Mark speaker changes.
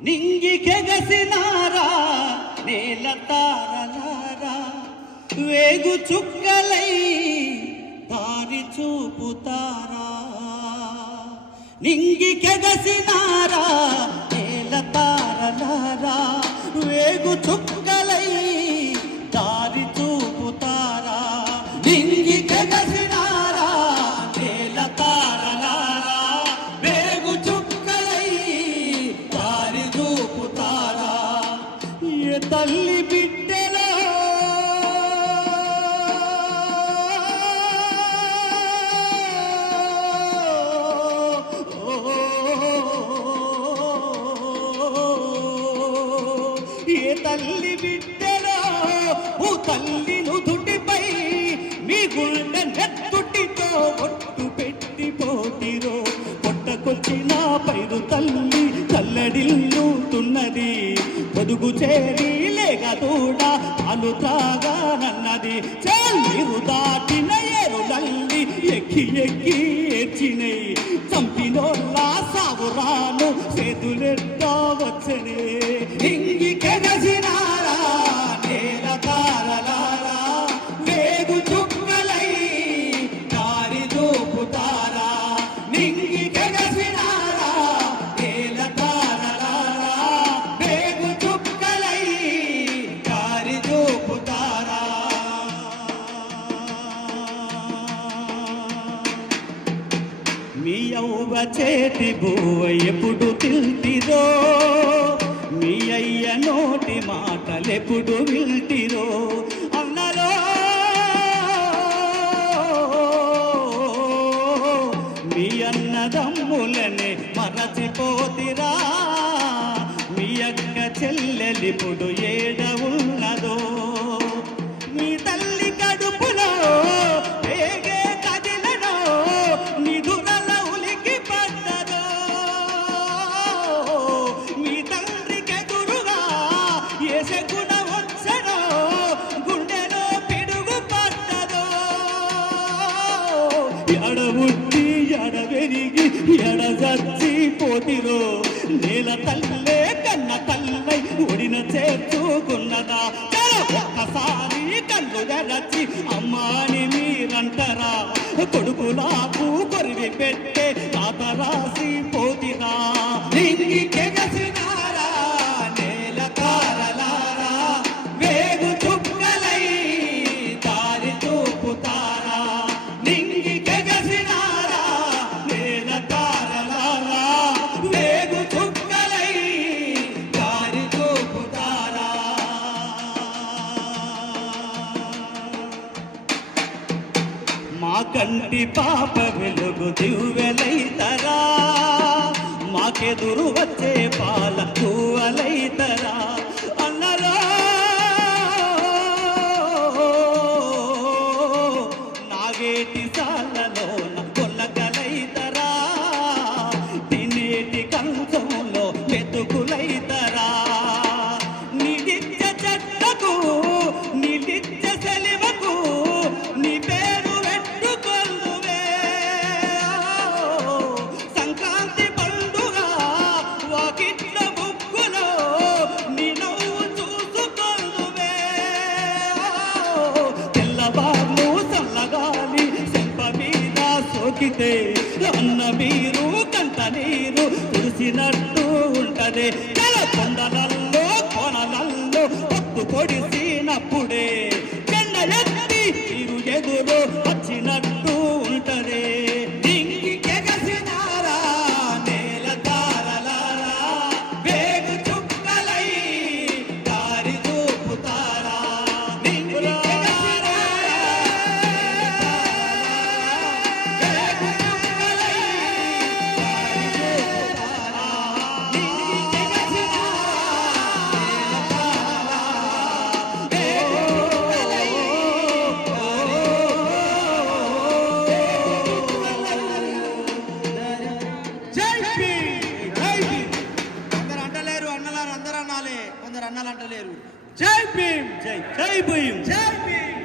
Speaker 1: నింగికెగసినారా నేల తారలారా వేగు చుక్కలై దారి చూపుతారా? నింగికెగసినారా తల్లి బిడ్డలో ఓ తల్లి నుదుటిపై మీ గుండె నెత్తుటితో ఒట్టు పెట్టి పోతిరో. పొట్టకొచ్చిన పైరు తల్లి తల్లడిల్లుతున్నది పొదుగు చేరి లేక తోడ అను త్రాగానన్నది చెల్లిరు దాటిన ఎరులల్లి ఎక్కి ఎక్కి అయ్యవ్వ చేతి బువ్వ ఎప్పుడు తిల్తిరో మీ అయ్య నోటి మాటలెప్పుడు విల్తిరో? అన్నలో మీ అన్నదమ్ములనే మరచిపోతిరా? మీ అక్క చెల్లెలిప్పుడు ఏడ ఎడ ఉట్టి ఎడ వెరిగి ఎడ చచ్చి నేల తల్లే కన్న తల్లై ఒడిన చేర్చుకున్నదా? ఒక్కసారి కళ్ళు తెరచి అమ్మాని మీరంటరా? కొడుకులాకు కొరివి పెట్టే తాత రాసి పోతిరా మా కంటి పాప వెలుగు దివ్వెలైతరా మాకెదురు వచ్చే పాల కూవలైతరా సోకితే అన్న మీరు కంట నీరు కురిసినట్టు ఉంటది. తెల కొండలల్లో కొనలల్లో పప్పు పొడిసినప్పుడే
Speaker 2: తెలంగాణ అంటలేరు జై భీమ్ జై జై భీమ్. జై భీమ్.